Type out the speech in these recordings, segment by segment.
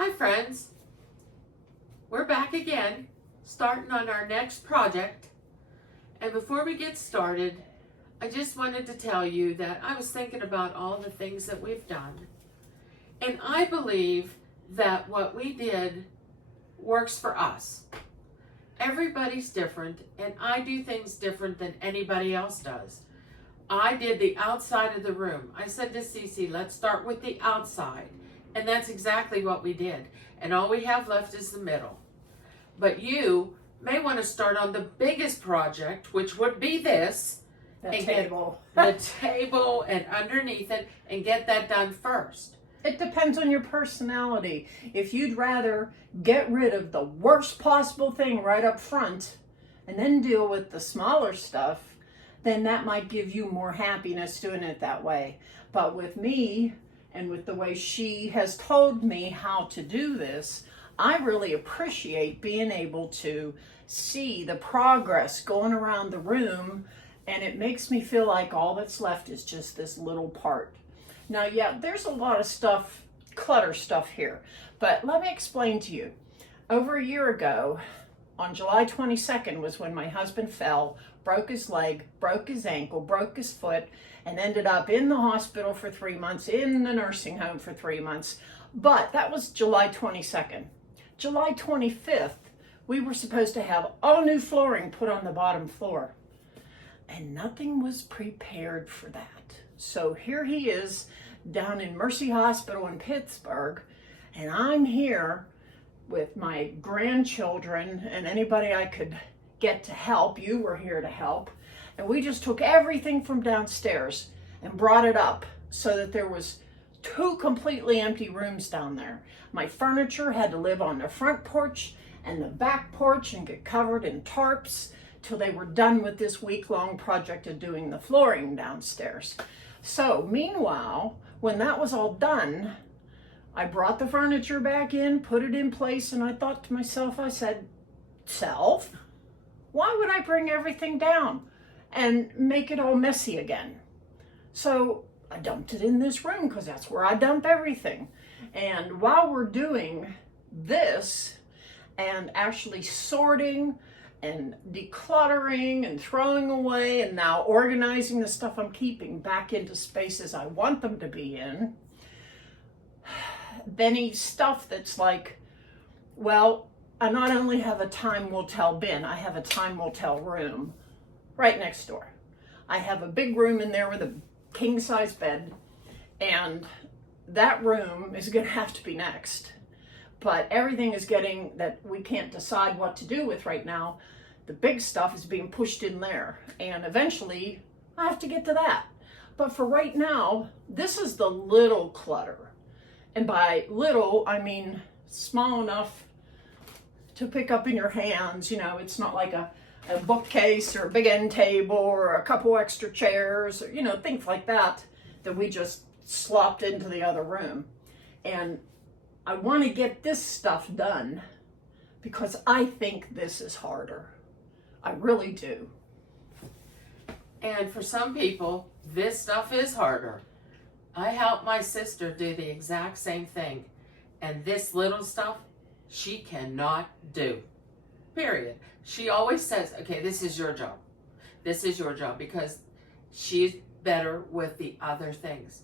Hi friends, we're back again, starting on our next project. And before we get started, I just wanted to tell you that I was thinking about all the things that we've done. And I believe that what we did works for us. Everybody's different, and I do things different than anybody else does. I did the outside of the room. I said to CC, let's start with the outside. And that's exactly what we did. And all we have left is the middle. But you may want to start on the biggest project, which would be this. The and table. Get the table and underneath it and get that done first. It depends on your personality. If you'd rather get rid of the worst possible thing right up front and then deal with the smaller stuff, then that might give you more happiness doing it that way. But with me, and with the way she has told me how to do this, I really appreciate being able to see the progress going around the room, and it makes me feel like all that's left is just this little part. Now, yeah, there's a lot of stuff, clutter stuff here, but let me explain to you. Over a year ago, on July 22nd was when my husband fell, broke his leg, broke his ankle, broke his foot, and ended up in the hospital for 3 months, in the nursing home for 3 months. But that was July 22nd. July 25th, we were supposed to have all new flooring put on the bottom floor. And nothing was prepared for that. So here he is down in Mercy Hospital in Pittsburgh, and I'm here with my grandchildren and anybody I could get to help. You were here to help. And we just took everything from downstairs and brought it up so that there was 2 completely empty rooms down there. My furniture had to live on the front porch and the back porch and get covered in tarps till they were done with this week-long project of doing the flooring downstairs. So meanwhile, when that was all done, I brought the furniture back in, put it in place, and I thought to myself, I said, self, why would I bring everything down and make it all messy again? So I dumped it in this room because that's where I dump everything. And while we're doing this and actually sorting and decluttering and throwing away and now organizing the stuff I'm keeping back into spaces I want them to be in, any stuff that's like, well, I not only have a time will tell bin, I have a time will tell room right next door. I have a big room in there with a king size bed, and that room is going to have to be next. But everything is getting that we can't decide what to do with right now. The big stuff is being pushed in there, and eventually I have to get to that. But for right now, this is the little clutter. And by little, I mean small enough to pick up in your hands. You know, it's not like a bookcase or a big end table or a couple extra chairs, or, you know, things like that we just slopped into the other room. And I want to get this stuff done because I think this is harder. I really do. And for some people, this stuff is harder. I helped my sister do the exact same thing. And this little stuff, she cannot do. Period. She always says, okay, this is your job. This is your job, because she's better with the other things.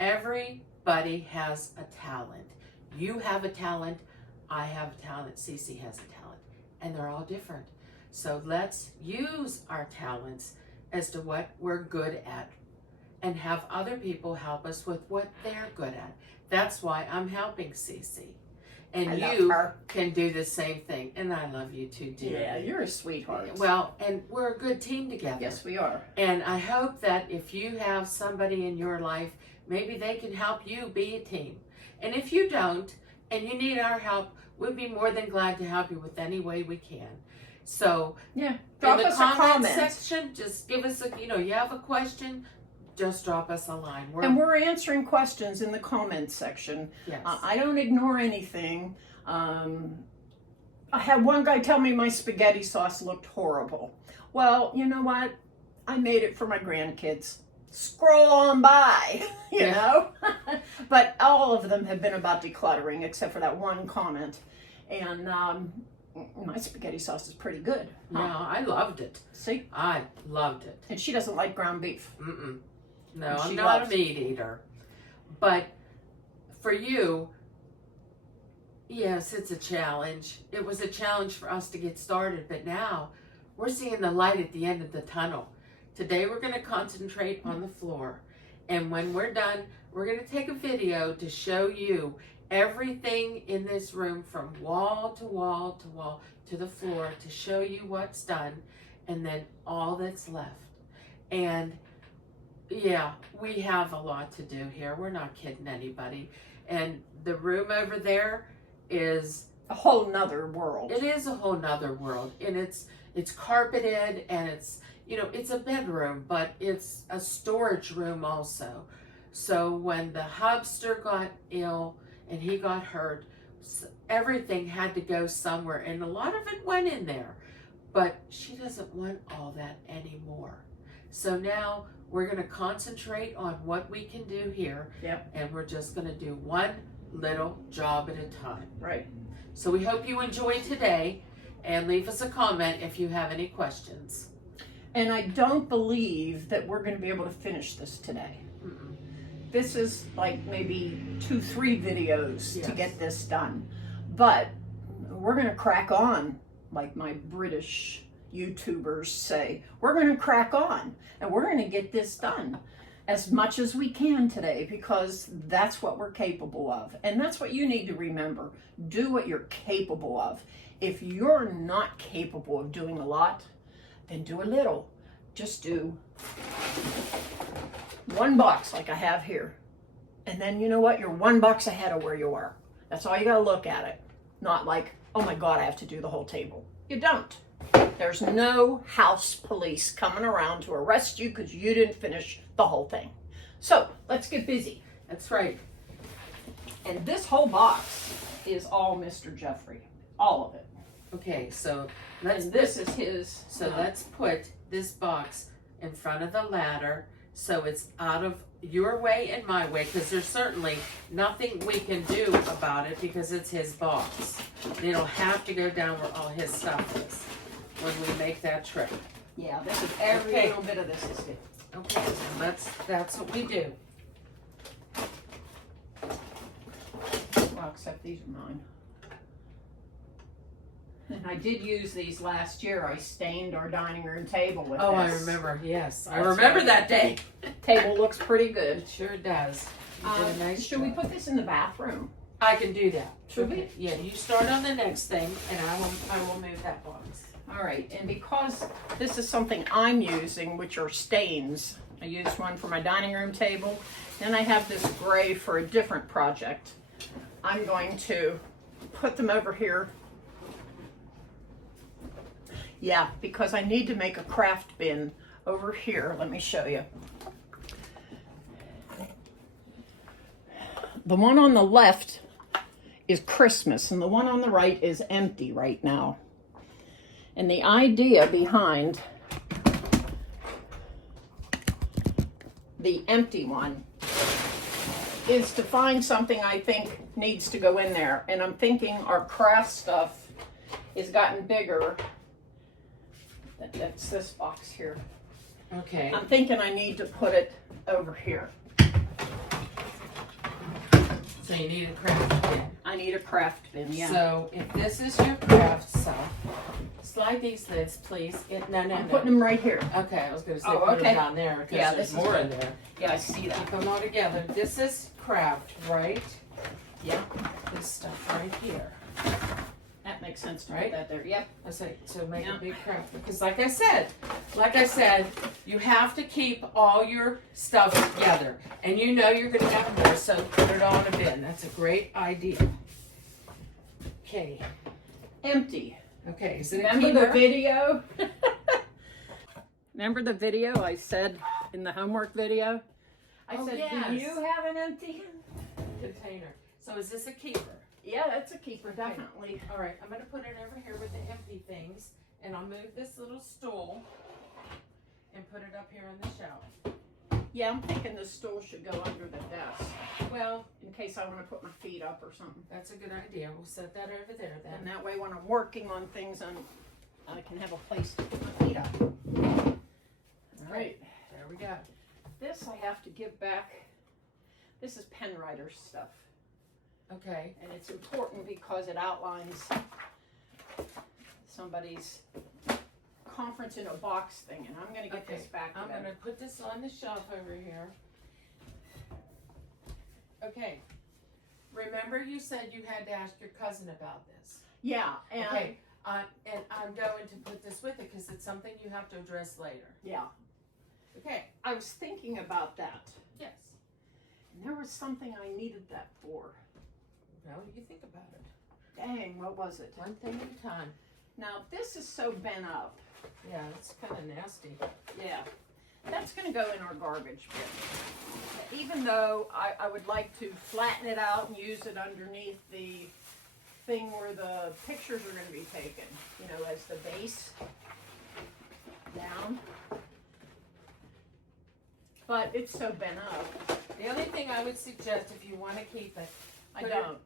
Everybody has a talent. You have a talent. I have a talent. CC has a talent. And they're all different. So let's use our talents as to what we're good at and have other people help us with what they're good at. That's why I'm helping CC. And you can do the same thing. And I love you too, dear. Yeah, you're a sweetheart. Well, and we're a good team together. Yes, we are. And I hope that if you have somebody in your life, maybe they can help you be a team. And if you don't, and you need our help, we'd be more than glad to help you with any way we can. So, yeah, drop in the us a comment section, just give us a, you have a question, just drop us a line. We're answering questions in the comments section. Yes. I don't ignore anything. I had one guy tell me my spaghetti sauce looked horrible. Well, you know what? I made it for my grandkids. scroll on by, you Yeah. know. But all of them have been about decluttering, except for that one comment. And my spaghetti sauce is pretty good. No, I loved it. See? I loved it. And she doesn't like ground beef. Mm-mm. No, And I'm she not loves- a meat eater. But for you, yes, it's a challenge. It was a challenge for us to get started, but now we're seeing the light at the end of the tunnel. Today we're going to concentrate on the floor. And when we're done, we're going to take a video to show you everything in this room from wall to wall to wall to the floor to show you what's done and then all that's left. And yeah, we have a lot to do here. We're not kidding anybody. And the room over there is A whole nother world. it is a whole nother world. And it's carpeted and it's, you know, it's a bedroom, but it's a storage room also. So when the hubster got ill and he got hurt, everything had to go somewhere, and a lot of it went in there. But she doesn't want all that anymore. So now we're going to concentrate on what we can do here. Yep. And we're just going to do one little job at a time. Right. So we hope you enjoyed today, and leave us a comment if you have any questions. And I don't believe that we're going to be able to finish this today. Mm-mm. This is like maybe 2-3 videos to Yes. get this done. But we're going to crack on, like my British YouTubers say. We're going to crack on, and we're going to get this done as much as we can today, because that's what we're capable of. And that's what you need to remember. Do what you're capable of. If you're not capable of doing a lot, then do a little. Just do one box like I have here. And then you know what? You're $1 ahead of where you are. That's all you gotta look at it. Not like, oh my God, I have to do the whole table. You don't. There's no house police coming around to arrest you because you didn't finish the whole thing. So let's get busy. That's right. And this whole box is all Mr. Jeffrey. All of it. Okay, so let's And this is his. let's put this box in front of the ladder so it's out of your way and my way, because there's certainly nothing we can do about it because it's his box. It'll have to go down where all his stuff is when we make that trip. Yeah, this is every Okay. little bit of this is good. Okay, and that's what we do. Well, except these are mine. And I did use these last year. I stained our dining room table with Oh, this. I remember. Yes, I That's remember right. that day. Table looks pretty good. It sure does. You did a nice Should we job. put this in the bathroom? I can do that. Should we? Okay. Yeah, you start on the next thing, and I will move that box. All right, and because this is something I'm using, which are stains, I used one for my dining room table, and I have this gray for a different project. I'm going to put them over here. Yeah, because I need to make a craft bin over here. Let me show you. The one on the left is Christmas, and the one on the right is empty right now. And the idea behind the empty one is to find something I think needs to go in there. And I'm thinking our craft stuff has gotten bigger. That's this box here. Okay. I'm thinking I need to put it over here. So you need a craft bin. I need a craft bin, yeah. So if this is your craft stuff, slide these lids, please. I'm putting them right here. Okay, I was going to say Oh, put okay. them down there because Yeah, there's this is more good. in there. Yeah, I see that. Keep them all together. This is craft, right? Yeah, This stuff right here. that makes sense to Right? put that there. Yep. I say to make Yeah. a big craft because, like I said, you have to keep all your stuff together, and you know you're going to have more, so put it all in a bin. That's a great idea. Okay. Empty. Okay. Is it a Remember keeper? the video? Remember the video I said in the homework video? I Oh, said, yes. do you have an empty? Container. So is this a keeper? Yeah, that's a keeper, definitely. All right, I'm going to put it over here with the empty things, and I'll move this little stool and put it up here on the shelf. Yeah, I'm thinking the stool should go under the desk Well, in case I want to put my feet up or something. that's a good idea. We'll set that over there And then. that way when I'm working on things, I can have a place to put my feet up. All right. There we go. This I have to give back. This is pen writer stuff. Okay. And it's important because it outlines somebody's conference in a box thing. And I'm going to get this back to I'm them. going to put this on the shelf over here. Okay. Remember you said you had to ask your cousin about this. Yeah. And Okay. And I'm going to put this with it because it's something you have to address later. yeah. Okay. I was thinking about that. Yes. And there was something I needed that for. Well, you think about it. Dang, what was it? One thing at a time. Now, this is so bent up. Yeah, it's kind of nasty. Yeah. That's going to go in our garbage bin. Even though I would like to flatten it out and use it underneath the thing where the pictures are going to be taken, you know, as the base down. But it's so bent up. The only thing I would suggest if you want to keep it,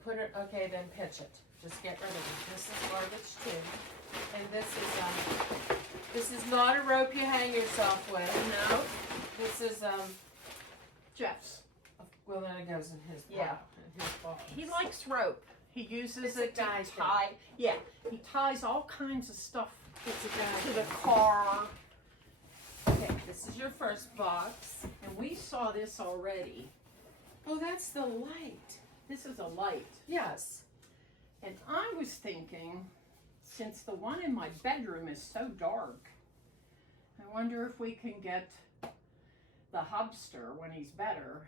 put it. Okay, then pitch it. Just get rid of it. This is garbage too, and this is not a rope you hang yourself with. No, This is Jeff's. Well, then it goes in his Yeah. in his box. He likes rope. He uses It's a it to guy tie. Yeah, he ties all kinds of stuff It's a guy to the car. Okay, this is your first box. And we saw this already. Oh, that's the light. This is a light. Yes. And I was thinking, since the one in my bedroom is so dark, I wonder if we can get the hubster, when he's better,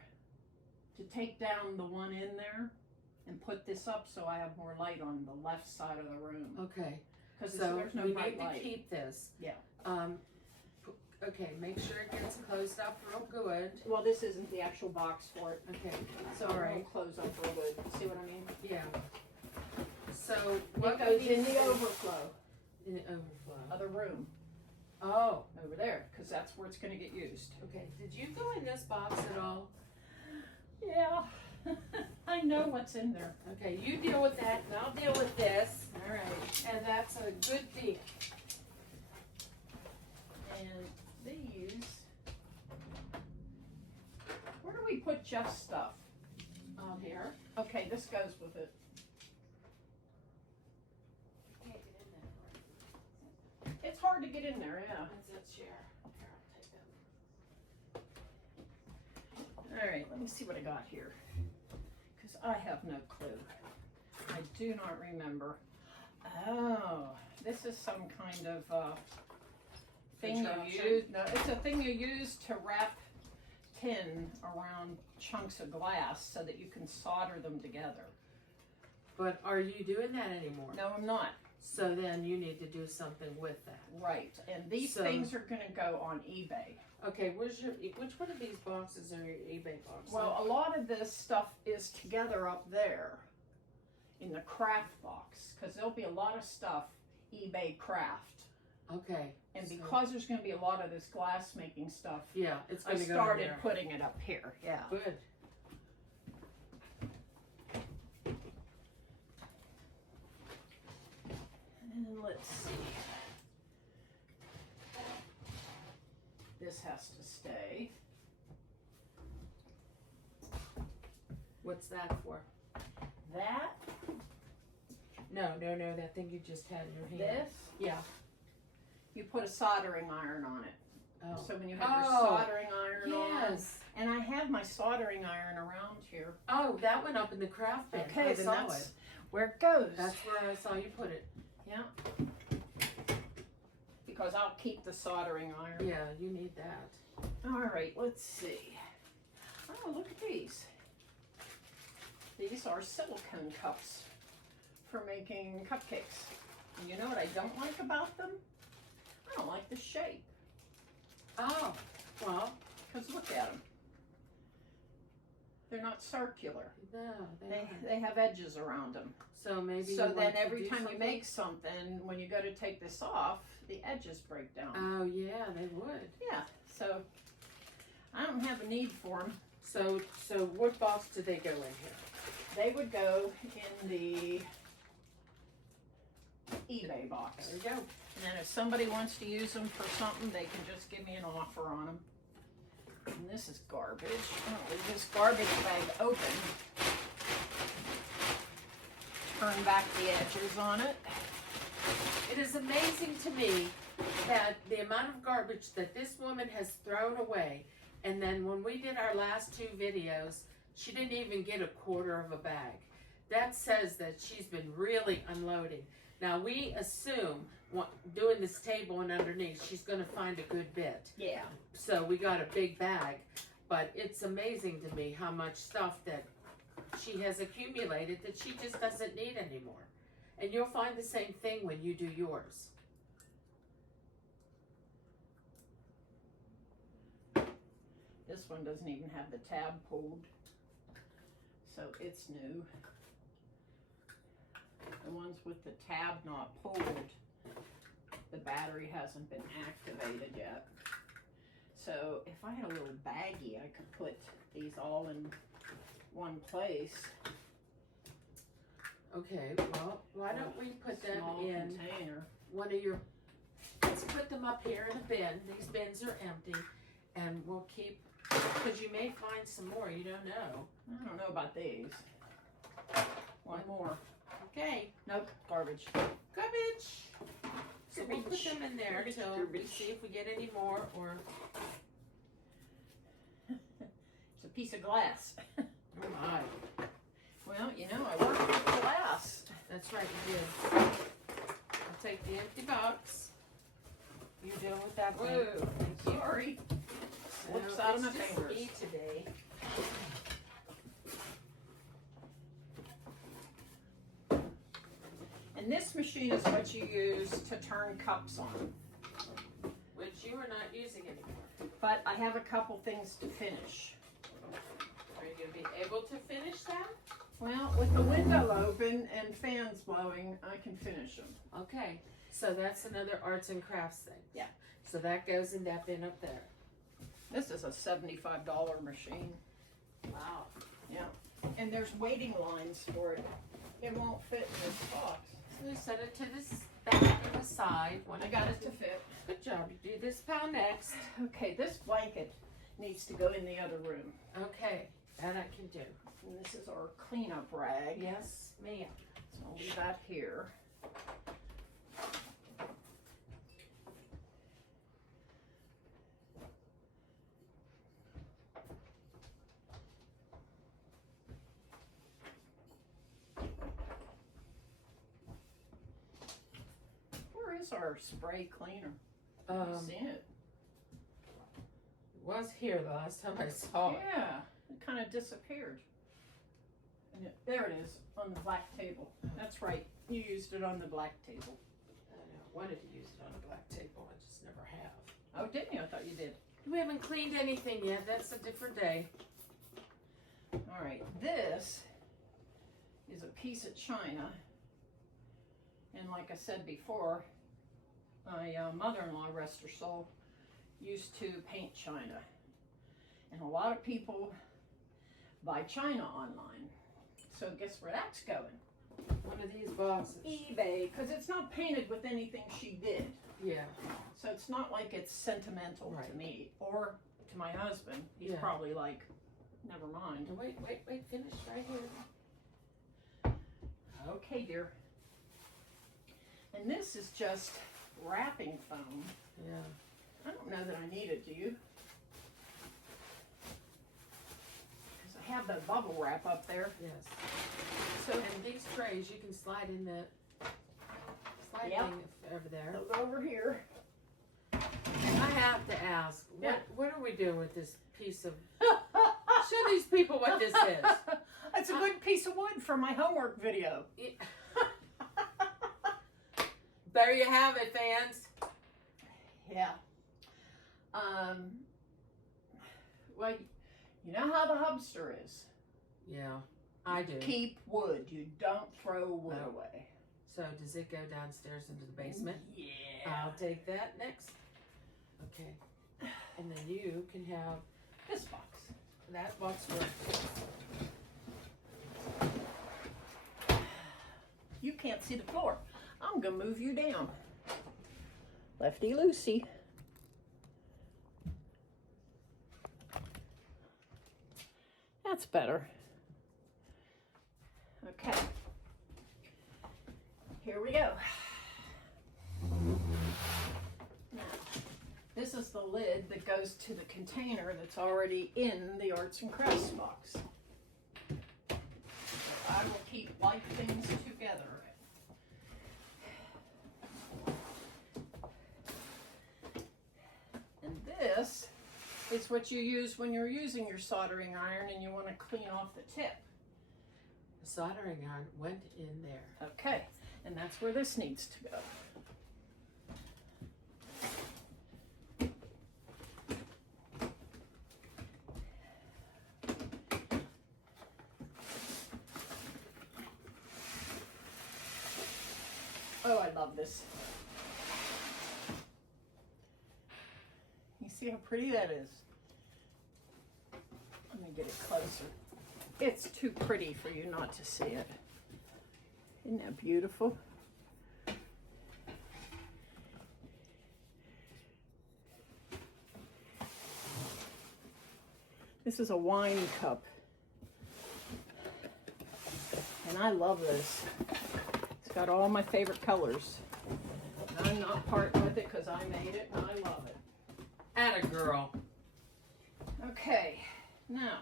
to take down the one in there and put this up so I have more light on the left side of the room. Okay. Because So there's no we bright need to light. keep this. Yeah. Okay, make sure it gets closed up real good. Well, this isn't the actual box for it. Okay, So all it right. won't close up real good. See what I mean? Yeah. So what It goes we in need the to- overflow in the overflow. of the room Oh, over there, because that's where it's going to get used. okay. Did you go in this box at all? Yeah, I know what's in there. Okay, you deal with that, and I'll deal with this. All right. And that's a good deal. And these, where do we put Jeff's stuff? Here. Okay, this goes with it. Can't get in there. It's hard to get in there, yeah. That's that chair. Here, I'll take that. All right, let me see what I got here. Because I have no clue. I do not remember. Oh, this is some kind of thing you Contraption? use. No, it's a thing you use to wrap tin around chunks of glass so that you can solder them together. But are you doing that anymore? No, I'm not. So then you need to do something with that. Right, and these So- things are going to go on eBay. Okay, which one of these boxes are your eBay boxes? Well, a lot of this stuff is together up there in the craft box because there'll be a lot of stuff eBay craft. okay. And so- because there's going to be a lot of this glass making stuff, yeah, it's I going to go started there. putting it up here. Yeah. Good. And let's see. This has to stay. What's that for? That, No, that thing you just had in your hand. this, Yeah. you put a soldering iron on it. Oh. So when you have your Oh, soldering iron yes. on, and I have my soldering iron around here. Oh, that went up in the craft bin. Okay, I then saw that's it. where it goes. That's where I saw you put it. Yeah. Because I'll keep the soldering iron. Yeah, you need that. All right, let's see. Oh, look at these. These are silicone cups for making cupcakes. And you know what I don't like about them? I don't like the shape. Oh, well, Because look at them. They're not circular. no. They have edges around them. So maybe. So you then want to every do time you something? make something, when you go to take this off, the edges break down. Oh yeah, they would. Yeah, so I don't have a need for them. So what box do they go in here? They would go in the eBay box. There we go. And then if somebody wants to use them for something, they can just give me an offer on them. And this is garbage. I'll leave this garbage bag open. Turn back the edges on it. It is amazing to me that the amount of garbage that this woman has thrown away, and then when we did our last 2 videos, she didn't even get a quarter of a bag. That says that she's been really unloading. Now we assume, doing this table and underneath, she's going to find a good bit. Yeah. So we got a big bag, but it's amazing to me how much stuff that she has accumulated that she just doesn't need anymore. And you'll find the same thing when you do yours. This one doesn't even have the tab pulled, so it's new. The ones with the tab not pulled, the battery hasn't been activated yet. So if I had a little baggie, I could put these all in one place. Okay, well, why don't we put them Small in container. one of your, let's put them up here in a bin. These bins are empty, and we'll keep, because you may find some more, you don't know. I don't know about these. One more. Okay, Nope, garbage. garbage. So we'll put them in there Garbage, till we garbage. see if we get any more, or, It's a piece of glass. oh my. Well, you know, I work with glass. That's right, you did. I'll take the empty box. You're dealing with that thing. Whoa, Thank you. sorry. So Slips out of my it's just fingers. me today. And this machine is what you use to turn cups on. Which you are not using anymore. But I have a couple things to finish. Are you going to be able to finish that? Well, with the window open and fans blowing, I can finish them. Okay, so that's another arts and crafts thing. Yeah. So that goes in that bin up there. This is a $75 machine. Wow. Yeah. And there's waiting lines for it. It won't fit in this box. So you set it to this back and the side. I got it to fit. Good job. You do this pile next. Okay, this blanket needs to go in the other room. Okay, that I can do. And this is our cleanup rag. Yes, ma'am. So I'll leave that here. Where is our spray cleaner? I haven't seen it. It was here the last time I saw it. Yeah, it kind of disappeared. And there it is on the black table. That's right. You used it on the black table. I know. I wanted to use it on a black table. I just never have. Oh, didn't you? I thought you did. We haven't cleaned anything yet. That's a different day. All right. This is a piece of china. And like I said before, my mother-in-law, rest her soul, used to paint china. And a lot of people buy china online. So guess where that's going? One of these boxes. eBay, because it's not painted with anything she did. Yeah. So it's not like it's sentimental Right. to me or to my husband. He's Yeah. probably like, never mind. And wait. Finish right here. Okay, dear. And this is just wrapping foam. Yeah. I don't know that I need it, do you? Because I have the bubble wrap up there. Yes. So And these trays, you can slide in the slide Yep. thing over there. those over here. I have to ask, Yeah. what are we doing with this piece of? Show these people what this is. It's a good piece of wood for my homework video. There you have it, fans. Yeah. Well, you know how the hubster is. Yeah, I do. Keep wood. You don't throw wood No. away. So does it go downstairs into the basement? Yeah. I'll take that next. Okay. And then you can have This box. That box works. You can't see the floor. I'm gonna move you down. Lefty loosey. That's better. Okay. Here we go. Now, this is the lid that goes to the container that's already in the arts and crafts box. So I will keep like things together. And this is what you use when you're using your soldering iron and you want to clean off the tip. The soldering iron went in there. Okay, and that's where this needs to go. Oh, I love this. You see how pretty that is? Let me get it closer. It's too pretty for you not to see it. Isn't that beautiful? This is a wine cup. And I love this. It's got all my favorite colors. And I'm not parting with it because I made it and I love it. Atta girl. Okay, now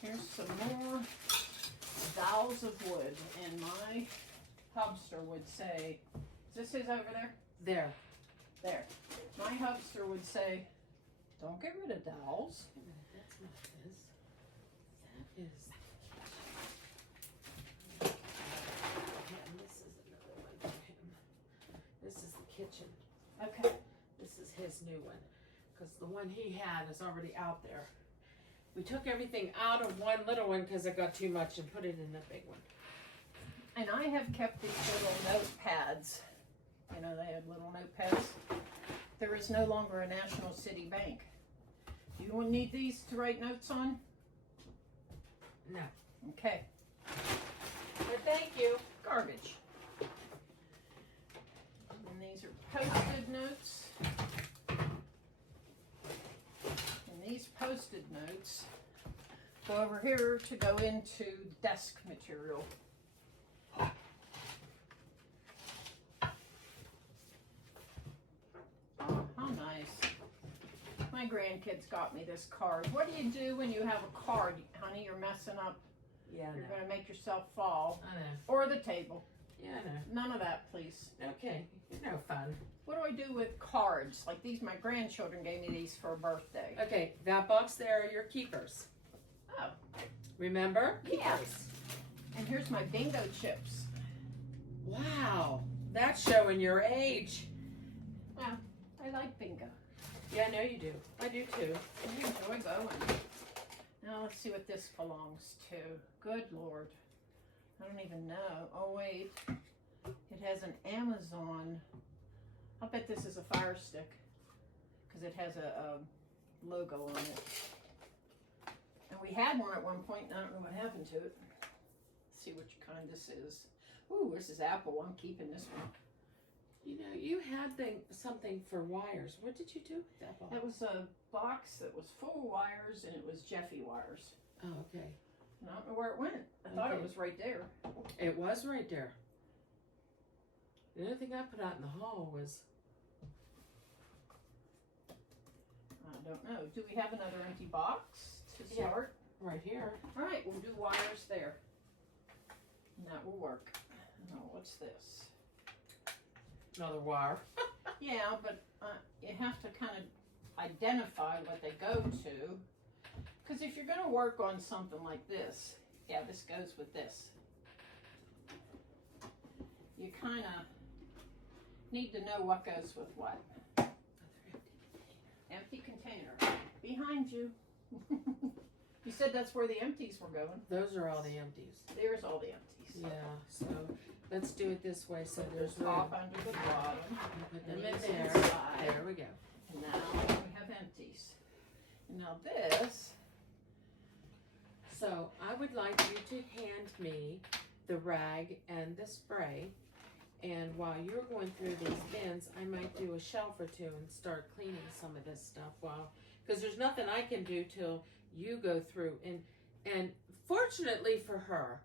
here's some more dowels of wood, and my hubster would say, is this his over there? There. There. My hubster would say, don't get rid of dowels. Wait a minute, that's not his. That is. And this is another one for him. This is the kitchen. Okay. This is his new one. Because the one he had is already out there. We took everything out of one little one because it got too much and put it in the big one. And I have kept these little notepads. You know, they had little notepads. There is no longer a National City Bank. Do you need these to write notes on? No. Okay. But thank you. Garbage. And these are post-it notes. And these post-it notes go over here to go into desk material. Oh, how nice. My grandkids got me this card. What do you do when you have a card? Honey, you're messing up. Yeah, I You're know. going to make yourself fall. I know. Or the table. Yeah, I know. None of that, please. Okay. You're no fun. What do I do with cards? Like these, my grandchildren gave me these for a birthday. Okay, that box there are your keepers. Oh, Remember? Yeah. Keepers. and here's my bingo chips. Wow. That's showing your age. Well, I like bingo. Yeah, I know you do. I do too. I enjoy going. Now let's see what this belongs to. Good Lord. I don't even know. Oh, wait. It has an Amazon. I'll bet this is a Fire Stick because it has a logo on it. And we had one at one point, and I don't know what happened to it. Let's see which kind this is. Ooh, this is Apple. I'm keeping this one. You know, you had something for wires. What did you do with that box? That was a box that was full of wires, and it was Jeffy wires. Oh, okay. And I don't know where it went. I thought it Okay. was right there. It was right there. The only thing I put out in the hall was... I don't know. Do we have another empty box to Yeah. start? right here. All right, we'll do wires there. And that will work. Oh, what's this? Another wire. Yeah, but you have to kind of identify what they go to. Because if you're going to work on something like this, yeah, this goes with this. You kind of need to know what goes with what. Empty container. Behind you. You said that's where the empties were going. Those are all the empties. There's all the empties. Yeah, so let's do it this way so there's Top room. under the bottom. Put them And in these there. inside. There we go. Now we have empties. And now this. So I would like you to hand me the rag and the spray. And while you're going through these bins, I might do a shelf or two and start cleaning some of this stuff because there's nothing I can do till you go through. And fortunately for her,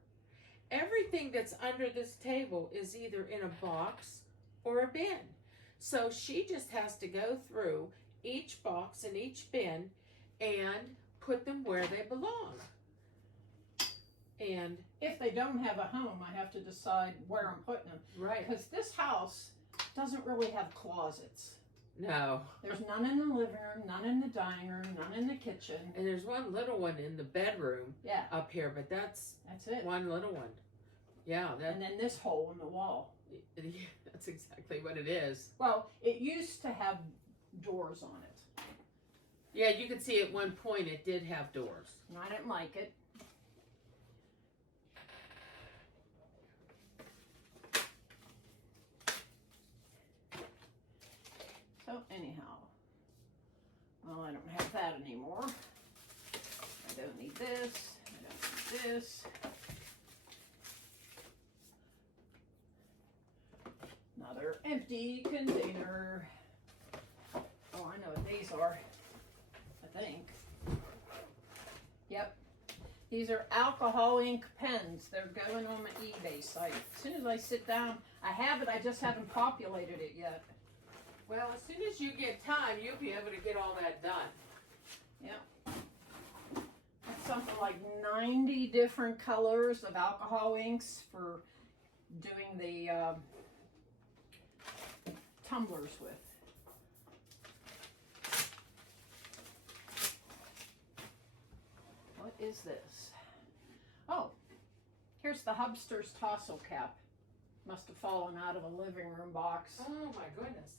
everything that's under this table is either in a box or a bin. So she just has to go through each box and each bin and put them where they belong. And if they don't have a home, I have to decide where I'm putting them. Right. Because this house doesn't really have closets. No. There's none in the living room, none in the dining room, none in the kitchen. And there's one little one in the bedroom up here, but that's it. One little one. Yeah. And then this hole in the wall. That's exactly what it is. Well, it used to have doors on it. Yeah, you could see at one point it did have doors. And I didn't like it. So anyhow, well, I don't have that anymore. I don't need this. I don't need this. Another empty container. Oh, I know what these are, I think. Yep. These are alcohol ink pens. They're going on my eBay site. As soon as I sit down, I have it, I just haven't populated it yet. Well, as soon as you get time, you'll be able to get all that done. Yep. That's something like 90 different colors of alcohol inks for doing the tumblers with. What is this? Oh, here's the Hubster's tassel cap. Must have fallen out of a living room box. Oh my goodness.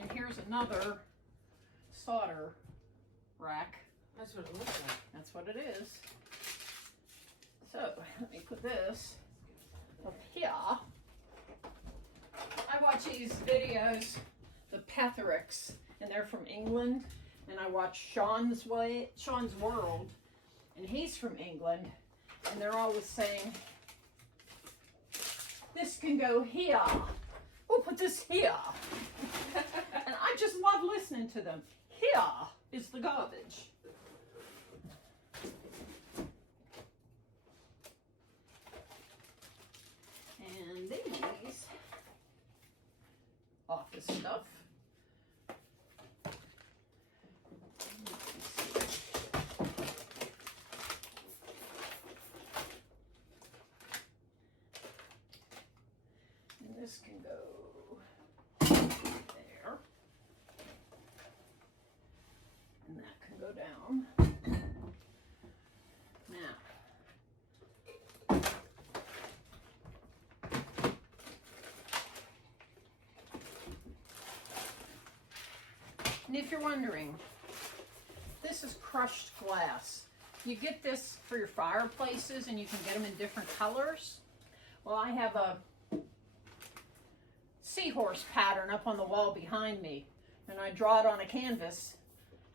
And here's another solder rack. That's what it looks like. That's what it is. So let me put this up here. I watch these videos, the Petherick's, and they're from England. And I watch Sean's World, and he's from England. And they're always saying, this can go here. We'll put this here. And I just love listening to them. Here is the garbage. And these office stuff. And this can go there. And that can go down. Now, and if you're wondering, this is crushed glass. You get this for your fireplaces and you can get them in different colors. Well, I have a seahorse pattern up on the wall behind me, and I draw it on a canvas,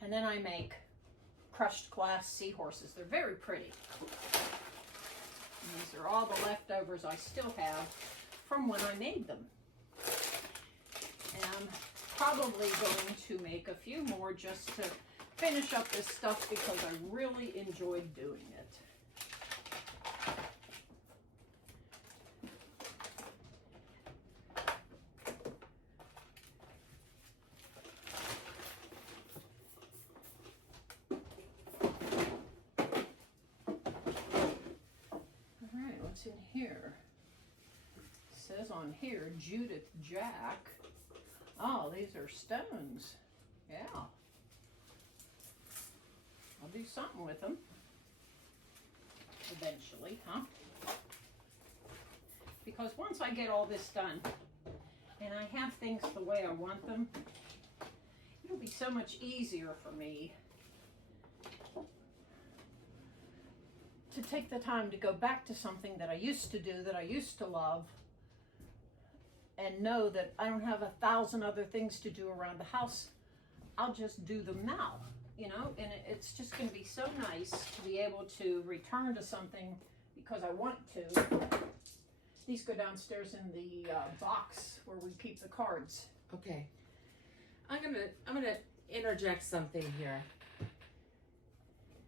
and then I make crushed glass seahorses. They're very pretty. And these are all the leftovers I still have from when I made them. And I'm probably going to make a few more just to finish up this stuff because I really enjoyed doing it. What's in here? It says on here, Judith Jack. Oh, these are stones. Yeah. I'll do something with them. Eventually, huh? Because once I get all this done, and I have things the way I want them, it'll be so much easier for me to take the time to go back to something that I used to do, that I used to love, and know that I don't have 1,000 other things to do around the house, I'll just do them now, you know, and it's just going to be so nice to be able to return to something because I want to. These go downstairs in the box where we keep the cards. Okay. I'm gonna interject something here.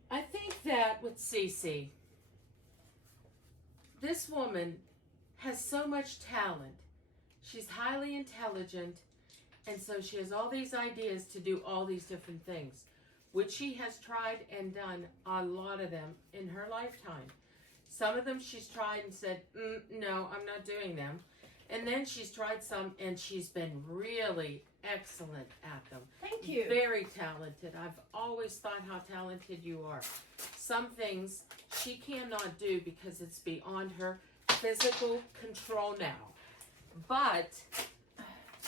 I think that with CC, this woman has so much talent. She's highly intelligent, and so she has all these ideas to do all these different things, which she has tried and done a lot of them in her lifetime. Some of them she's tried and said, no, I'm not doing them. And then she's tried some and she's been really excellent at them. Thank you. Very talented. I've always thought how talented you are. Some things she cannot do because it's beyond her physical control now. But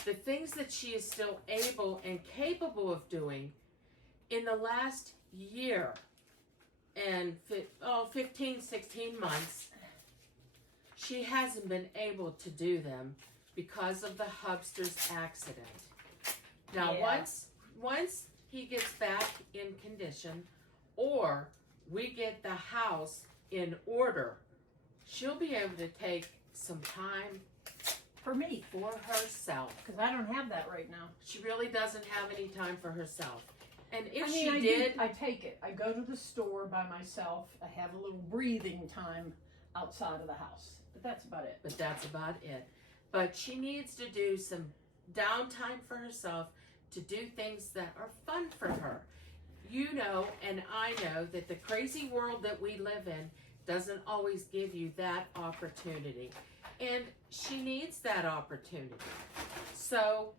the things that she is still able and capable of doing in the last year and 15, 16 months, she hasn't been able to do them because of the hubster's accident. Now, Yeah. once he gets back in condition, or we get the house in order, she'll be able to take some time For me, for herself. because I don't have that right now. She really doesn't have any time for herself. And if I mean, she did, I take it. I go to the store by myself. I have a little breathing time outside of the house. But that's about it. but that's about it. But she needs to do some downtime for herself to do things that are fun for her. You know, and I know that the crazy world that we live in doesn't always give you that opportunity. And she needs that opportunity. So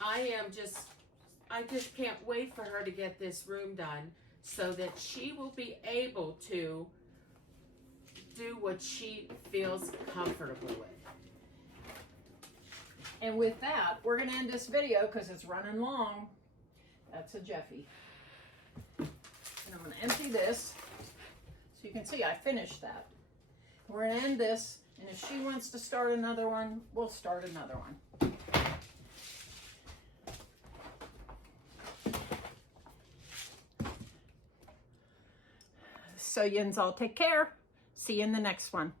I just can't wait for her to get this room done so that she will be able to do what she feels comfortable with. And with that, we're going to end this video because it's running long. That's a Jeffy. And I'm going to empty this. So you can see I finished that. We're going to end this. And if she wants to start another one, we'll start another one. So yins all take care. See you in the next one.